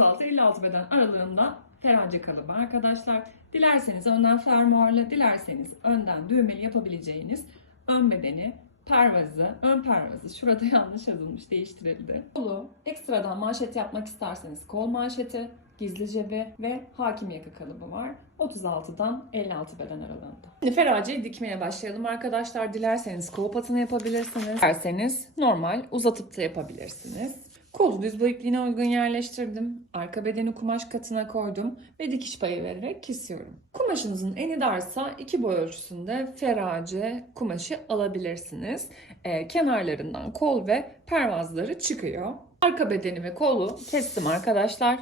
36-56 beden aralığında ferace kalıbı arkadaşlar. Dilerseniz önden fermuarlı, dilerseniz önden düğmeli yapabileceğiniz ön bedeni, pervazı, ön pervazı, şurada yanlış yazılmış, değiştirildi. Kolu, ekstradan manşet yapmak isterseniz kol manşeti, gizli cebi ve hakim yaka kalıbı var. 36'dan 56 beden aralığında. Şimdi feraceyi dikmeye başlayalım arkadaşlar. Dilerseniz kol patını yapabilirsiniz. Dilerseniz normal uzatıp da yapabilirsiniz. Kolu düz ipliğine uygun yerleştirdim. Arka bedeni kumaş katına koydum ve dikiş payı vererek kesiyorum. Kumaşınızın eni darsa iki boy ölçüsünde ferace kumaşı alabilirsiniz. Ee, kenarlarından kol ve pervazları çıkıyor. Arka bedeni ve kolu kestim arkadaşlar.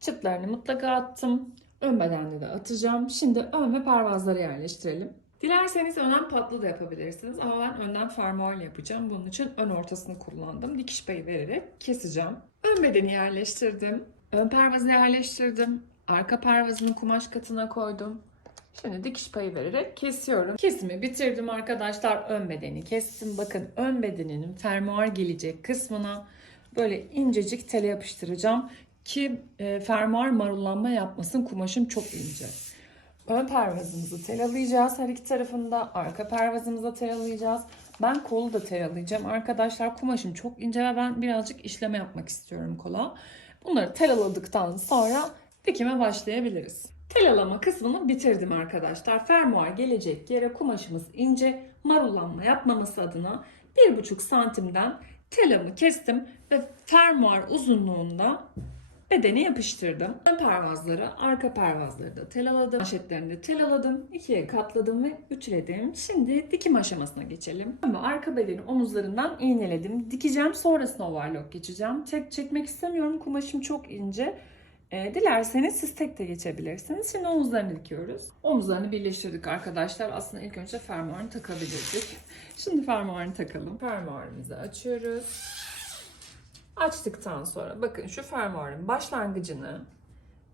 Çıtlarını mutlaka attım. Ön bedende de atacağım. Şimdi ön ve pervazları yerleştirelim. Dilerseniz önden patlı da yapabilirsiniz ama ben önden fermuarlı yapacağım. Bunun için ön ortasını kullandım. Dikiş payı vererek keseceğim. Ön bedeni yerleştirdim. Ön pervazı yerleştirdim. Arka pervazını kumaş katına koydum. Şimdi dikiş payı vererek kesiyorum. Kesimi bitirdim arkadaşlar. Ön bedeni kestim. Bakın ön bedeninin fermuar gelecek kısmına böyle incecik tele yapıştıracağım ki e, fermuar marullanma yapmasın. Kumaşım çok ince. Ön pervazımızı telalayacağız her iki tarafında. Arka pervazımıza telalayacağız. Ben kolu da telalayacağım. Arkadaşlar kumaşım çok ince ve ben birazcık işleme yapmak istiyorum kola. Bunları telaladıktan sonra dikime başlayabiliriz. Telalama kısmını bitirdim arkadaşlar. Fermuar gelecek yere kumaşımız ince. Marullanma yapmaması adına 1,5 santimden telamı kestim ve fermuar uzunluğunda bedeni yapıştırdım. Ön pervazları, arka pervazları da telaladım. Manşetlerini de telaladım. ikiye katladım ve ütüledim. Şimdi dikim aşamasına geçelim. Ama arka bedeni omuzlarından iğneledim. Dikeceğim. Sonrasında overlock geçeceğim. Tek çekmek istemiyorum. Kumaşım çok ince. Ee, dilerseniz siz tek de geçebilirsiniz. Şimdi omuzlarını dikiyoruz. Omuzlarını birleştirdik arkadaşlar. Aslında ilk önce fermuarını takabilirdik. Şimdi fermuarını takalım. Fermuarımızı açıyoruz. Açtıktan sonra bakın şu fermuarın başlangıcını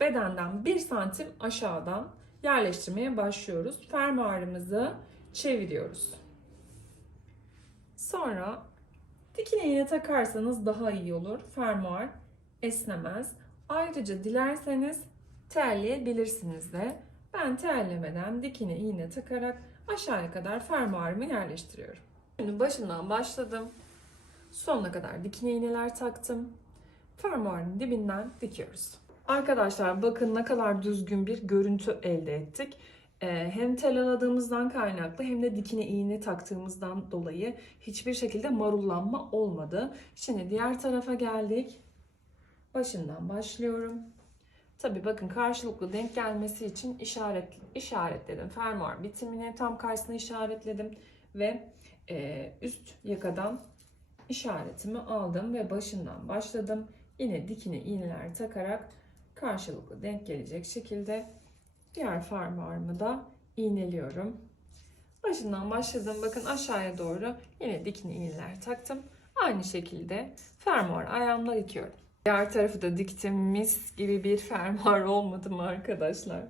bedenden 1 santim aşağıdan yerleştirmeye başlıyoruz. Fermuarımızı çeviriyoruz. Sonra dikine iğne takarsanız daha iyi olur. Fermuar esnemez. Ayrıca dilerseniz terleyebilirsiniz de. Ben terlemeden dikine iğne takarak aşağıya kadar fermuarımı yerleştiriyorum. Şimdi başından başladım. Sonuna kadar dikine iğneler taktım. Fermuarın dibinden dikiyoruz. Arkadaşlar bakın ne kadar düzgün bir görüntü elde ettik. Ee, hem telaladığımızdan kaynaklı hem de dikine iğne taktığımızdan dolayı hiçbir şekilde marullanma olmadı. Şimdi diğer tarafa geldik. Başından başlıyorum. Tabii bakın karşılıklı denk gelmesi için işaret, işaretledim. Fermuar bitimini tam karşısına işaretledim ve e, üst yakadan işaretimi aldım ve başından başladım. Yine dikine iğneler takarak karşılıklı denk gelecek şekilde diğer fermuarımı da iğneliyorum. Başından başladım. Bakın aşağıya doğru yine dikine iğneler taktım. Aynı şekilde fermuar ayağımla dikiyorum. Diğer tarafı da diktim. Mis gibi bir fermuar olmadı mı arkadaşlar?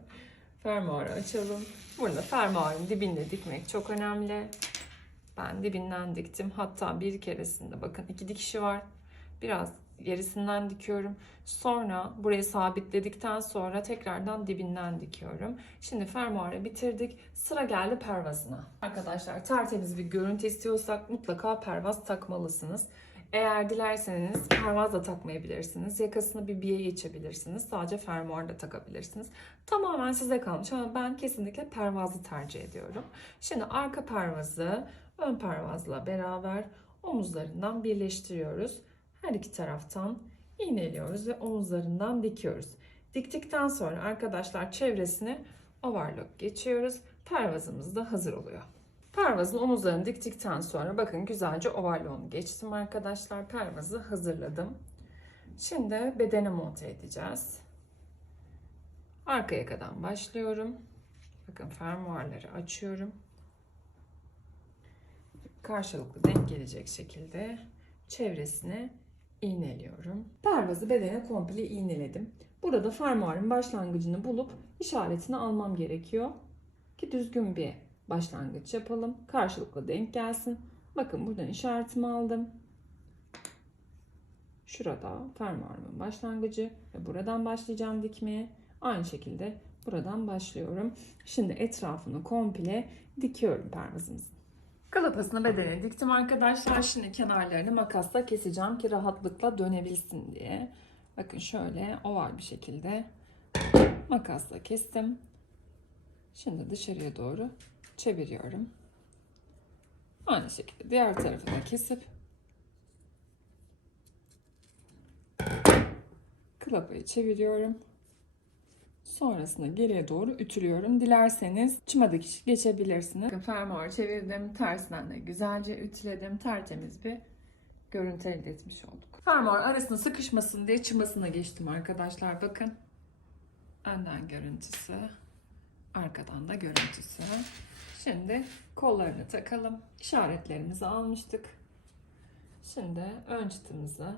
Fermuarı açalım. Burada fermuarın dibinde dikmek çok önemli. Ben dibinden diktim. Hatta bir keresinde bakın iki dikişi var. Biraz gerisinden dikiyorum. Sonra burayı sabitledikten sonra tekrardan dibinden dikiyorum. Şimdi fermuarı bitirdik. Sıra geldi pervazına. Arkadaşlar tertemiz bir görüntü istiyorsak mutlaka pervaz takmalısınız. Eğer dilerseniz pervaz da takmayabilirsiniz. Yakasını bir biye geçebilirsiniz. Sadece fermuar da takabilirsiniz. Tamamen size kalmış ama ben kesinlikle pervazı tercih ediyorum. Şimdi arka pervazı ön pervazla beraber omuzlarından birleştiriyoruz. Her iki taraftan iğneliyoruz ve omuzlarından dikiyoruz. Diktikten sonra arkadaşlar çevresini overlock geçiyoruz. Pervazımız da hazır oluyor. Pervazın omuzlarını diktikten sonra bakın güzelce overlock'unu geçtim arkadaşlar. Pervazı hazırladım. Şimdi bedene monte edeceğiz. Arka yakadan başlıyorum. Bakın fermuarları açıyorum karşılıklı denk gelecek şekilde çevresine iğneliyorum. Pervazı bedene komple iğneledim. Burada fermuarın başlangıcını bulup işaretini almam gerekiyor. Ki düzgün bir başlangıç yapalım. Karşılıklı denk gelsin. Bakın buradan işaretimi aldım. Şurada fermuarımın başlangıcı ve buradan başlayacağım dikmeye. Aynı şekilde buradan başlıyorum. Şimdi etrafını komple dikiyorum pervazımızın. Kalıpasını bedene diktim arkadaşlar. Şimdi kenarlarını makasla keseceğim ki rahatlıkla dönebilsin diye. Bakın şöyle oval bir şekilde makasla kestim. Şimdi dışarıya doğru çeviriyorum. Aynı şekilde diğer tarafını kesip klapayı çeviriyorum. Sonrasında geriye doğru ütülüyorum. Dilerseniz çıma dikiş geçebilirsiniz. Bakın fermuarı çevirdim. Tersinden de güzelce ütüledim. Tertemiz bir görüntü elde etmiş olduk. Fermuar arasına sıkışmasın diye çımasına geçtim arkadaşlar. Bakın. Önden görüntüsü. Arkadan da görüntüsü. Şimdi kollarını takalım. İşaretlerimizi almıştık. Şimdi ön çıtımızı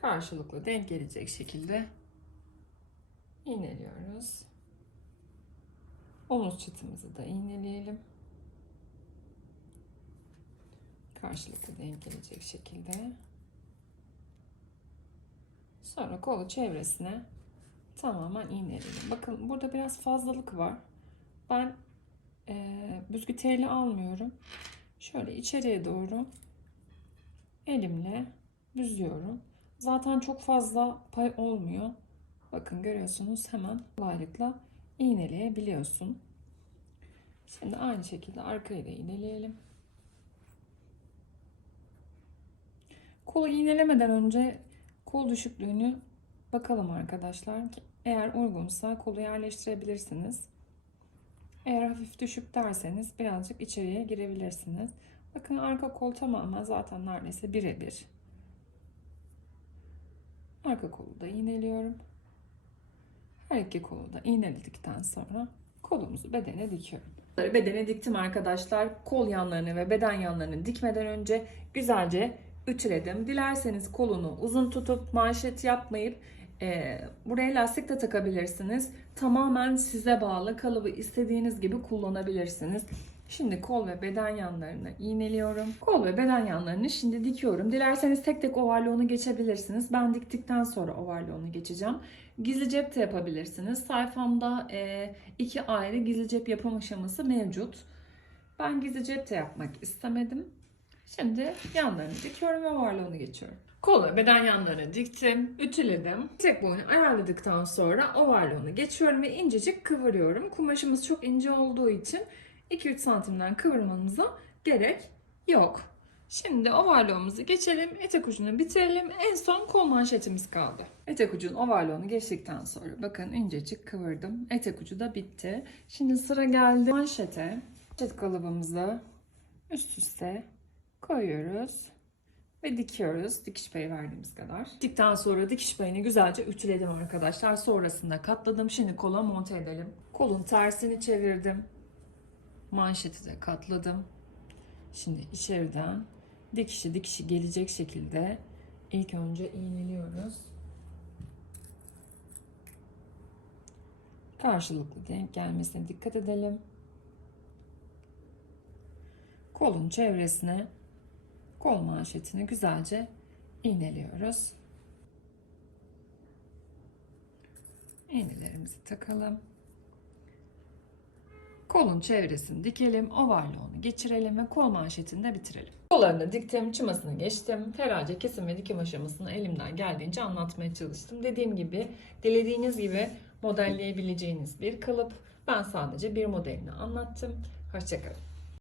karşılıklı denk gelecek şekilde iğneliyoruz. Omuz çıtımızı da iğneleyelim. Karşılıklı denk gelecek şekilde. Sonra kolu çevresine tamamen iğneleyelim. Bakın burada biraz fazlalık var. Ben e, büzgü teli almıyorum. Şöyle içeriye doğru elimle büzüyorum. Zaten çok fazla pay olmuyor. Bakın görüyorsunuz hemen kolaylıkla iğneleyebiliyorsun. Şimdi aynı şekilde arkayı da iğneleyelim. Kolu iğnelemeden önce kol düşüklüğünü bakalım arkadaşlar. Eğer uygunsa kolu yerleştirebilirsiniz. Eğer hafif düşük derseniz birazcık içeriye girebilirsiniz. Bakın arka kol tamamen zaten neredeyse birebir. Arka kolu da iğneliyorum. Her iki kolu da iğneledikten sonra kolumuzu bedene dikiyorum. Bedene diktim arkadaşlar. Kol yanlarını ve beden yanlarını dikmeden önce güzelce ütüledim. Dilerseniz kolunu uzun tutup manşet yapmayıp e, buraya lastik de takabilirsiniz. Tamamen size bağlı kalıbı istediğiniz gibi kullanabilirsiniz. Şimdi kol ve beden yanlarını iğneliyorum. Kol ve beden yanlarını şimdi dikiyorum. Dilerseniz tek tek overlock'unu geçebilirsiniz. Ben diktikten sonra overlock'unu geçeceğim. Gizli cep de yapabilirsiniz. Sayfamda e, iki ayrı gizli cep yapım aşaması mevcut. Ben gizli cep de yapmak istemedim. Şimdi yanlarını dikiyorum ve overlock'unu geçiyorum. Kol ve beden yanlarını diktim, ütüledim. Tek boyunu ayarladıktan sonra overlock'unu geçiyorum ve incecik kıvırıyorum. Kumaşımız çok ince olduğu için 2-3 santimden kıvırmanıza gerek yok. Şimdi overlock'umuzu geçelim, etek ucunu bitirelim. En son kol manşetimiz kaldı. Etek ucun overlock'unu geçtikten sonra bakın incecik kıvırdım. Etek ucu da bitti. Şimdi sıra geldi manşete. Manşet kalıbımızı üst üste koyuyoruz ve dikiyoruz dikiş payı verdiğimiz kadar. Diktikten sonra dikiş payını güzelce ütüledim arkadaşlar. Sonrasında katladım. Şimdi kola monte edelim. Kolun tersini çevirdim. Manşeti de katladım. Şimdi içeriden dikişi dikişi gelecek şekilde ilk önce iğneliyoruz. Karşılıklı denk gelmesine dikkat edelim. Kolun çevresine kol manşetini güzelce iğneliyoruz. İğnelerimizi takalım. Kolun çevresini dikelim, overlock'unu geçirelim ve kol manşetini de bitirelim. Kollarını diktim, çımasını geçtim. Ferace kesim ve dikim aşamasını elimden geldiğince anlatmaya çalıştım. Dediğim gibi, dilediğiniz gibi modelleyebileceğiniz bir kalıp. Ben sadece bir modelini anlattım. Hoşçakalın.